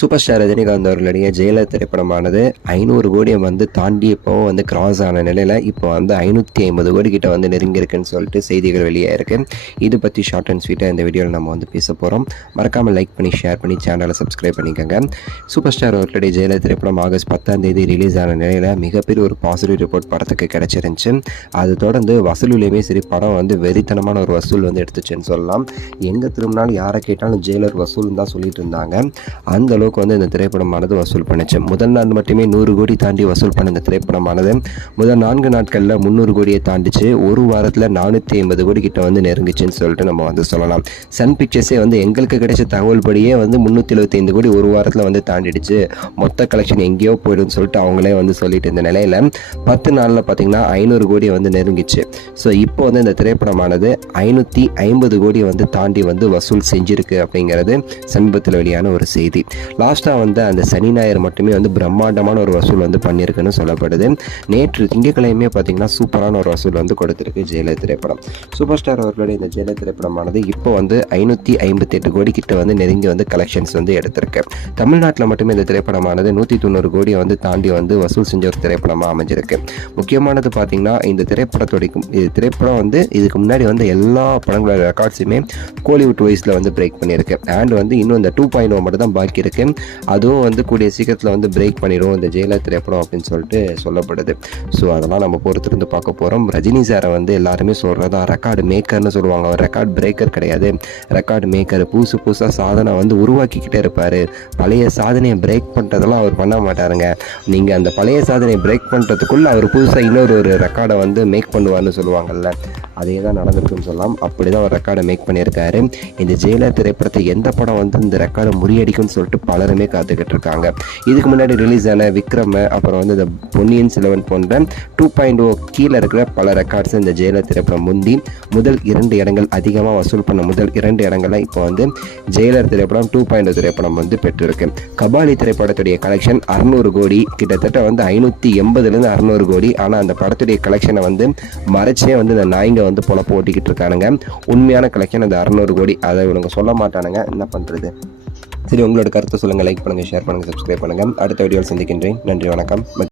Super star Rajinikanth அவர்களுடைய Jailer திரைப்படமானது 500 கோடியை தாண்டி இப்போ கிராஸ் ஆன நிலையில் இப்போ 550 கோடி கிட்ட நெருங்கியிருக்குன்னு சொல்லிட்டு செய்திகள் வெளியே இருக்கு. இது பற்றி ஷார்ட் அண்ட் ஸ்வீட்டாக இந்த வீடியோவில் நம்ம பேச போகிறோம். மறக்காமல் லைக் பண்ணி ஷேர் பண்ணி சேனலை சப்ஸ்கிரைப் பண்ணிக்கோங்க. சூப்பர் ஸ்டார் அவர்களுடைய ஜெயிலர் திரைப்படம் ஆகஸ்ட் 10 ரிலீஸ் ஆன நிலையில் மிகப்பெரிய ஒரு பாசிட்டிவ் ரிப்போர்ட் படத்துக்கு கிடைச்சிருந்துச்சு. அது தொடர்ந்து வசூலையுமே சரி படம் வெறித்தனமான ஒரு வசூல் எடுத்துச்சுன்னு சொல்லலாம். எங்கே திரும்பினாலும் யாரை கேட்டாலும் ஜெயிலர் வசூல் தான் சொல்லிட்டு இருந்தாங்க. அந்த அளவுக்கு இந்த திரைப்படமானது வசூல் பண்ணுச்சு. முதல் நாள் மட்டுமே 100 கோடி தாண்டி வசூல் பண்ண இந்த திரைப்படமானது முதல் 4 நாட்களில் 300 கோடியை தாண்டிச்சு. ஒரு வாரத்தில் 450 கோடி கிட்ட நெருங்கிச்சுன்னு சொல்லிட்டு நம்ம சொல்லலாம். சன் பிக்சர்ஸே எங்களுக்கு கிடைச்ச தகவல் படியே 375 கோடி ஒரு வாரத்தில் தாண்டிடுச்சு. மொத்த கலெக்ஷன் எங்கேயோ போயிடும்னு சொல்லிட்டு அவங்களே சொல்லிட்டு இருந்த நிலையில் 10 நாளில் பார்த்தீங்கன்னா 500 கோடி நெருங்கிச்சு. ஸோ இப்போ இந்த திரைப்படமானது 550 கோடி தாண்டி வசூல் செஞ்சிருக்கு அப்படிங்கிறது சமீபத்தில் வெளியான ஒரு செய்தி. லாஸ்ட்டாக அந்த சனி ஞாயிறு மட்டுமே பிரம்மாண்டமான ஒரு வசூல் பண்ணியிருக்குன்னு சொல்லப்படுது. நேற்று திங்கட்கிழமையே பார்த்தீங்கன்னா சூப்பரான ஒரு வசூல் கொடுத்துருக்கு ஜெயிலர் திரைப்படம். சூப்பர் ஸ்டார் அவர்களுடைய இந்த ஜெயிலர் திரைப்படமானது இப்போ 558 கோடி கிட்ட நெருங்கி கலெக்ஷன்ஸ் எடுத்திருக்கு. தமிழ்நாட்டில் மட்டுமே இந்த திரைப்படமானது 190 கோடியை தாண்டி வசூல் செஞ்ச ஒரு திரைப்படமாக அமைஞ்சிருக்கு. முக்கியமானது பார்த்தீங்கன்னா இந்த திரைப்படம் இதுக்கு முன்னாடி எல்லா படங்களோட ரெக்கார்ட்ஸுமே கோலிவுட் வைஸில் பிரேக் பண்ணியிருக்கு. அண்ட் இன்னும் இந்த 2.0 மட்டும் தான் பாக்கி இருக்கு. அதுவும் கூடிய சீக்கிரத்தில் பிரேக் பண்ணிடும் இந்த ஜெயிலர் திரைப்படம் அப்படின்னு சொல்லிட்டு சொல்லப்படுது. ஸோ அதெல்லாம் நம்ம பொறுத்திருந்து பார்க்க போகிறோம். ரஜினி சாரை எல்லாருமே சொல்கிறதா ரெக்கார்டு மேக்கர்னு சொல்லுவாங்க. அவர் ரெக்கார்ட் பிரேக்கர் கிடையாது, ரெக்கார்டு மேக்கர். புதுசாக சாதனை உருவாக்கிக்கிட்டே இருப்பார். பழைய சாதனையை பிரேக் பண்ணுறதெல்லாம் அவர் பண்ண மாட்டாருங்க. நீங்கள் அந்த பழைய சாதனையை பிரேக் பண்ணுறதுக்குள்ளே அவர் புதுசாக இன்னொரு ரெக்கார்டை மேக் பண்ணுவார்னு சொல்லுவாங்கல்ல, அதே தான் நடந்திருக்குன்னு சொல்லலாம். அப்படி தான் அவர் ரெக்கார்டை மேக் பண்ணியிருக்காரு. இந்த ஜெயிலர் திரைப்படத்தை எந்த படம் இந்த ரெக்கார்டை முறியடிக்கும்னு சொல்லிட்டு பலருமே காத்துக்கிட்டு இருக்காங்க. இதுக்கு முன்னாடி ரிலீஸ் ஆன விக்ரம், அப்புறம் இந்த பொன்னியின் செல்வன் போன்ற 2.0 கீழே இருக்கிற பல ரெக்கார்ட்ஸ் இந்த ஜெயிலர் திரைப்படம் முந்தி முதல் 2 இடங்கள் அதிகமாக வசூல் பண்ண முதல் 2 இடங்களை இப்போ ஜெயிலர் திரைப்படம் 2.0 திரைப்படம் பெற்றிருக்கு. கபாலி திரைப்படத்துடைய கலெக்ஷன் 600 கோடி கிட்டத்தட்ட 580 600 கோடி. ஆனால் அந்த படத்துடைய கலெக்ஷனை மறைச்சே இந்த நாய்ங்க பொழப்பு ஓட்டிக்கிட்டு இருக்கானுங்க. உண்மையான கலெக்ஷன் அந்த 600 கோடி. அதை இவங்க சொல்ல மாட்டானுங்க, என்ன பண்ணுறது? சரி, உங்களோட கருத்தை சொல்லுங்கள். லைக் பண்ணுங்கள், ஷேர் பண்ணுங்கள், சப்ஸ்கிரைப் பண்ணுங்கள். அடுத்த வீடியோவில் சந்திக்கின்றேன். நன்றி, வணக்கம்.